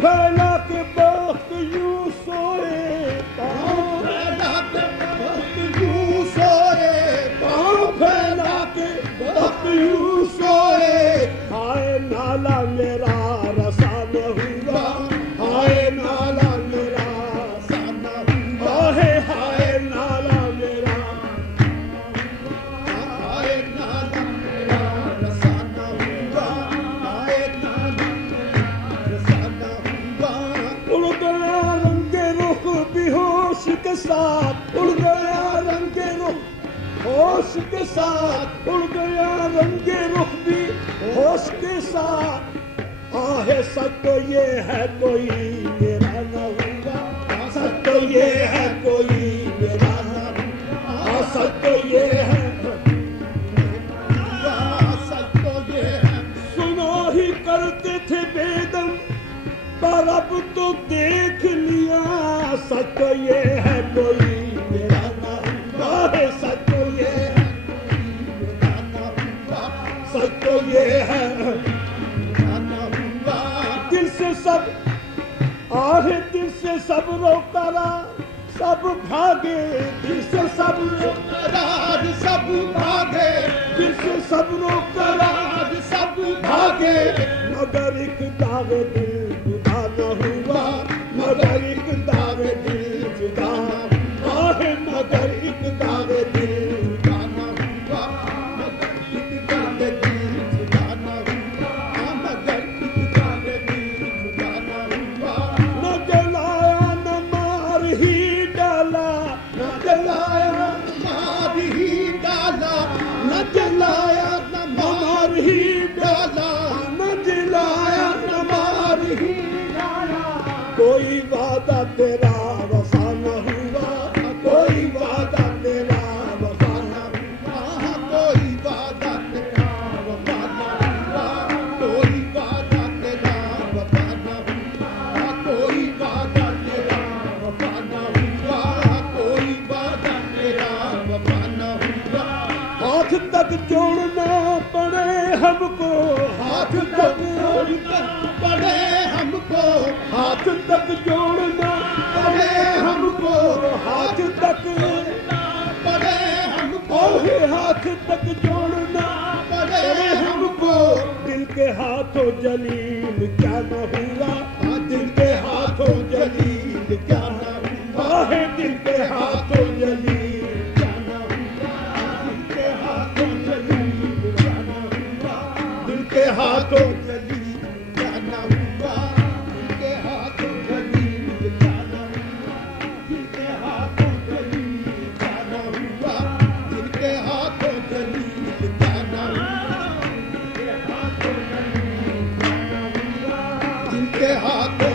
फैला के वक्त यूं सोए, पाँव फैला के वक्त यूं सोए, पाँव फैला के वक्त यूं सोए। हाय नाला मेरा रसा न हुआ, हाय नाला मेरा रसा न हुआ, हाय नाला मेरा, हाय नाला मेरा रसा न हुआ, हाय नाला रसा न हुआ। उड़ गया रंगे रुख बेहोश के साथ, उड़ गया रंगे रुख होश के साथ, उड़ गया रंगे रुख भी होश के साथ। आहे सच तो ये है कोई मेरा न हुआ, सच तो ये है कोई मेरा न हुआ, सच तो ये है, सच तो ये है। सुनो ही करते थे बेदम पर अब तो देख लिया, सच तो ये है कोई मेरा न हुआ, सच तो ये है मेरा न हुआ, सच तो ये है मेरा न हुआ। दिल से सब आहे, दिल से सब रोकरा सब भागे, दिल से सब रोकरा सब भागे, दिल से सब रोकरा सब भागे। मगर एक दाग दिल जुदा न हुआ, मगर एक दाग दिल जुदा, आहे मगर एक दाग दिल जुदा न हुआ, मगर एक दाग दिल जुदा न हुआ, मगर एक दाग दिल जुदा न हुआ। न जलाया न मार ही डाला, न जलाया न मार ही डाला, न जलाया न मार ही डाला, न जलाया न मार ही डाला। कोई वादा तेरा वफा न हुआ, कोई वादा तेरा वफा न हुआ, कोई वादा तेरा वफा न हुआ, कोई वादा तेरा वफा न हुआ, कोई वादा तेरा वफा न हुआ, कोई वादा तेरा वफा न हुआ। हाथ तक जोड़ना पड़े हमको, हाथ तक जोड़ना पड़े हमको, हाथ तक जोड़ना पड़े हमको, हाथ तक पड़े हमको, हाथ तक जोड़ना पड़े हमको। दिल के हाथों जलील क्या न हुआ, दिल के हाथों जलील क्या न हुआ, दिल के हाथों जलील क्या न हुआ, दिल के हाथों जलील क्या न हुआ, दिल के हाथों जलील क्या न हुआ, दिल के हाथों जलील क्या न हुआ, दिल के हाथों जलील क्या न हुआ, दिल के हाथों जलील क्या न हुआ, दिल के हाथों जलील क्या न हुआ, दिल के हाथों